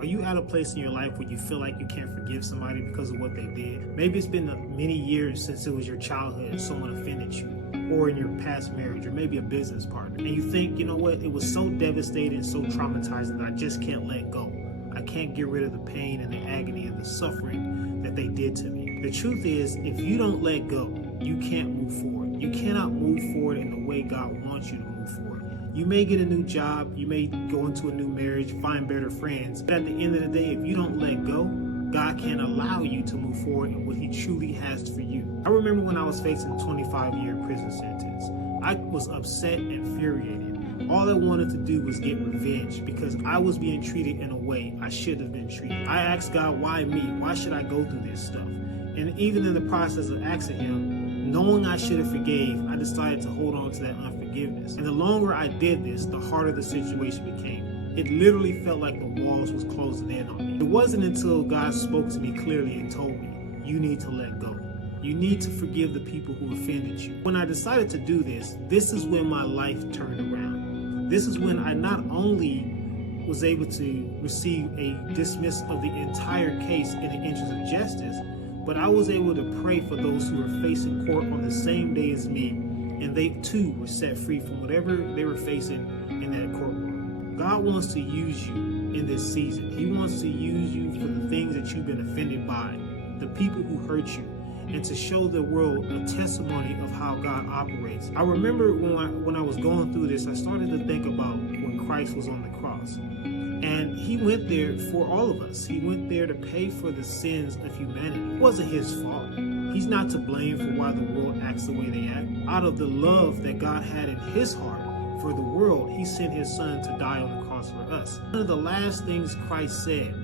Are you at a place in your life where you feel like you can't forgive somebody because of what they did? Maybe it's been many years since it was your childhood and someone offended you, or in your past marriage, or maybe a business partner. And you think, you know what, it was so devastating, so traumatizing that I just can't let go. I can't get rid of the pain and the agony and the suffering that they did to me. The truth is, if you don't let go, you can't move forward. You cannot move forward in the way God wants you to move forward. You may get a new job, you may go into a new marriage, find better friends, but at the end of the day, if you don't let go, God can't allow you to move forward in what He truly has for you. I remember when I was facing a 25-year prison sentence. I was upset and infuriated. All I wanted to do was get revenge because I was being treated in a way I should have been treated. I asked God, why me? Why should I go through this stuff? And even in the process of asking Him, knowing I should have forgave, I decided to hold on to that unforgiveness. And the longer I did this, the harder the situation became. It literally felt like the walls was closing in on me. It wasn't until God spoke to me clearly and told me, you need to let go. You need to forgive the people who offended you. When I decided to do this, this is when my life turned around. This is when I not only was able to receive a dismissal of the entire case in the interest of justice, but I was able to pray for those who were facing court on the same day as me, and they too were set free from whatever they were facing in that courtroom. God wants to use you in this season. He wants to use you for the things that you've been offended by, the people who hurt you, and to show the world a testimony of how God operates. I remember when I was going through this, I started to think about when Christ was on the cross. And He went there for all of us. He went there to pay for the sins of humanity. It wasn't His fault. He's not to blame for why the world acts the way they act. Out of the love that God had in His heart for the world, He sent His Son to die on the cross for us. One of the last things Christ said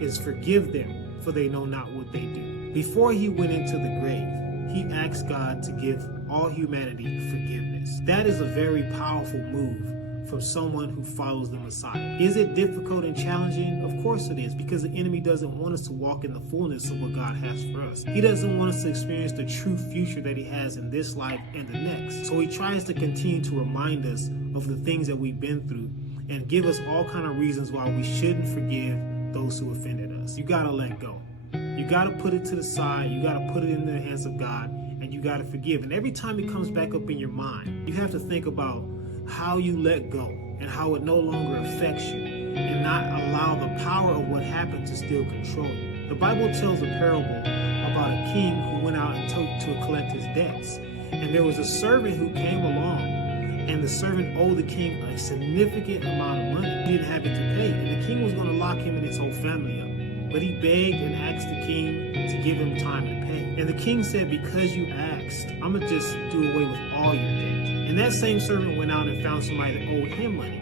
is, forgive them, for they know not what they do. Before He went into the grave, He asked God to give all humanity forgiveness. That is a very powerful move from someone who follows the Messiah. Is it difficult and challenging? Of course it is, because the enemy doesn't want us to walk in the fullness of what God has for us. He doesn't want us to experience the true future that He has in this life and the next. So He tries to continue to remind us of the things that we've been through and give us all kind of reasons why we shouldn't forgive those who offended us. You gotta let go. You gotta put it to the side. You gotta put it in the hands of God, and you gotta forgive. And every time it comes back up in your mind, you have to think about how you let go and how it no longer affects you, and not allow the power of what happened to still control you. The Bible tells a parable about a king who went out and to collect his debts. And there was a servant who came along, and the servant owed the king a significant amount of money. He didn't have it to pay, and the king was going to lock him and his whole family up. But he begged and asked the king to give him time to pay. And the king said, because you asked, I'm going to just do away with all your debt. And that same servant went out and found somebody that owed him money.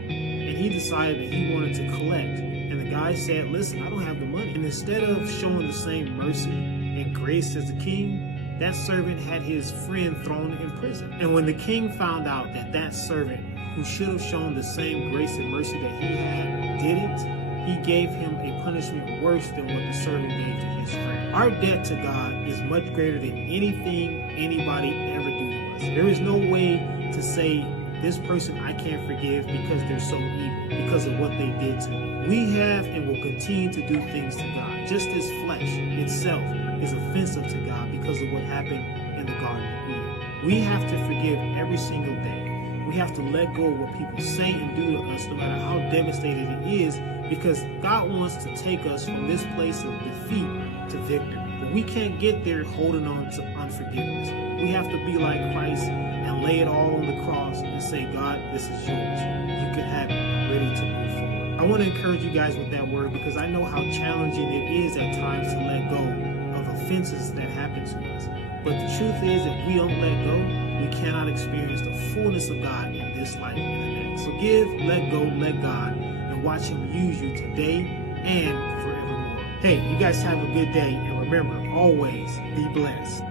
And he decided that he wanted to collect. And the guy said, listen, I don't have the money. And instead of showing the same mercy and grace as the king, that servant had his friend thrown in prison. And when the king found out that that servant, who should have shown the same grace and mercy that he had, didn't, he gave him a punishment worse than what the servant gave to his friend. Our debt to God is much greater than anything anybody ever do to us. There is no way to say, this person I can't forgive because they're so evil, because of what they did to me. We have and will continue to do things to God. Just as flesh itself is offensive to God because of what happened in the Garden of Eden. We have to forgive every single day. We have to let go of what people say and do to us, no matter how devastating it is, because God wants to take us from this place of defeat to victory. But we can't get there holding on to unforgiveness. We have to be like Christ and lay it all on the cross and say, God, this is yours. You can have it. I'm ready to move forward. I want to encourage you guys with that word, because I know how challenging it is at times to let go of offenses that happen to us. But the truth is, if we don't let go, we cannot experience the fullness of God in this life and the next. Forgive, let go, let God, and watch Him use you today and forevermore. Hey, you guys have a good day, and remember, always be blessed.